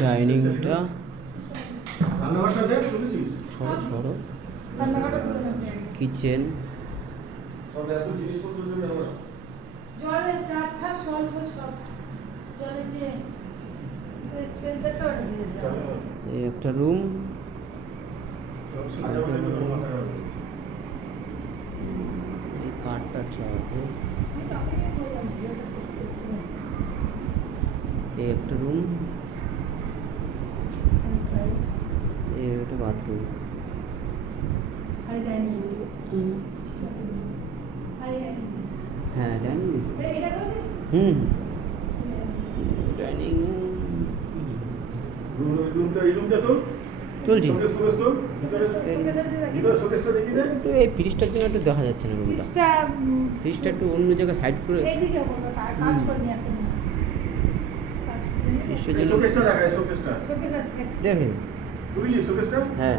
ডাইনিংটা সরো কিচেন জলের চারটা স্বল্প সব জলের যে স্পেন্সারটা ওটা দিয়ে দাও। এই একটা রুম এই কাঠটা আছে এই একটা রুম এই একটা বাথরুম আর ডাইনিং হ্যাঁ ডাইনিং এটা করেছে ডাইনিং চলছি একটু এই ফ্রিজটার জন্য একটু দেখা যাচ্ছে না রুমটা ফ্রিজটা একটু অন্য জায়গায় সাইড করে এইদিকে কাজ করে নি এখন ফ্রিজটার জন্য দেখেন হ্যাঁ